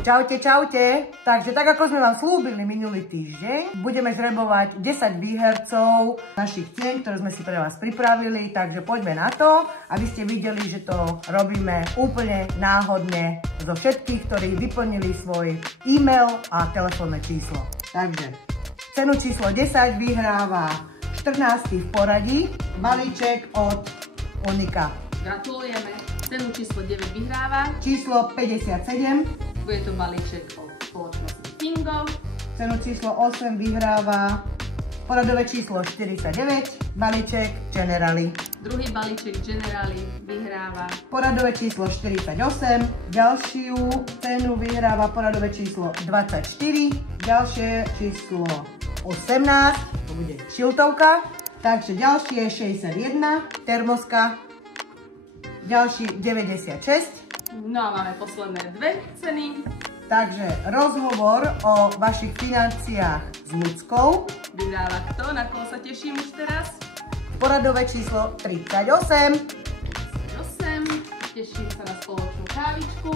Čaute, čaute. Takže tak ako sme vám slúbili minulý týždeň, budeme žrebovať 10 výhercov našich cien, ktoré sme si pre vás pripravili. Takže poďme na to, aby ste videli, že to robíme úplne náhodne zo všetkých, ktorí vyplnili svoj e-mail a telefónne číslo. Takže cenu číslo 10 vyhráva 14. v poradí balíček od Unika. Gratulujeme. Cenu číslo 9 vyhráva Číslo 57. Bude to balíček od spoločnosti Kingo. Cenu číslo 8 vyhráva poradové číslo 49, balíček Generali. Druhý balíček Generali vyhráva Poradové číslo 48, ďalšiu cenu vyhráva poradové číslo 24, ďalšie číslo 18, to bude šiltovka, takže ďalšie je 61, termoska, ďalší 96. No a máme posledné dve ceny. Takže rozhovor o vašich financiách s Ľudskou. Vyhráva kto? Na koho sa teším už teraz? Poradové číslo 38. 38. Teším sa na spoločnú kávičku.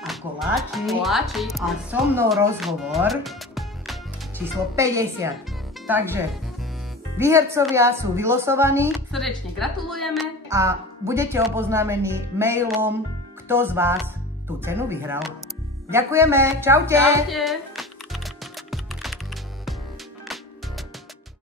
A koláčik. Koláčik. A so mnou rozhovor číslo 50. Takže výhercovia sú vylosovaní. Srdečne gratulujeme. A budete oboznámení mailom, kto z vás tú cenu vyhral. Ďakujeme. Čaute. Čaute.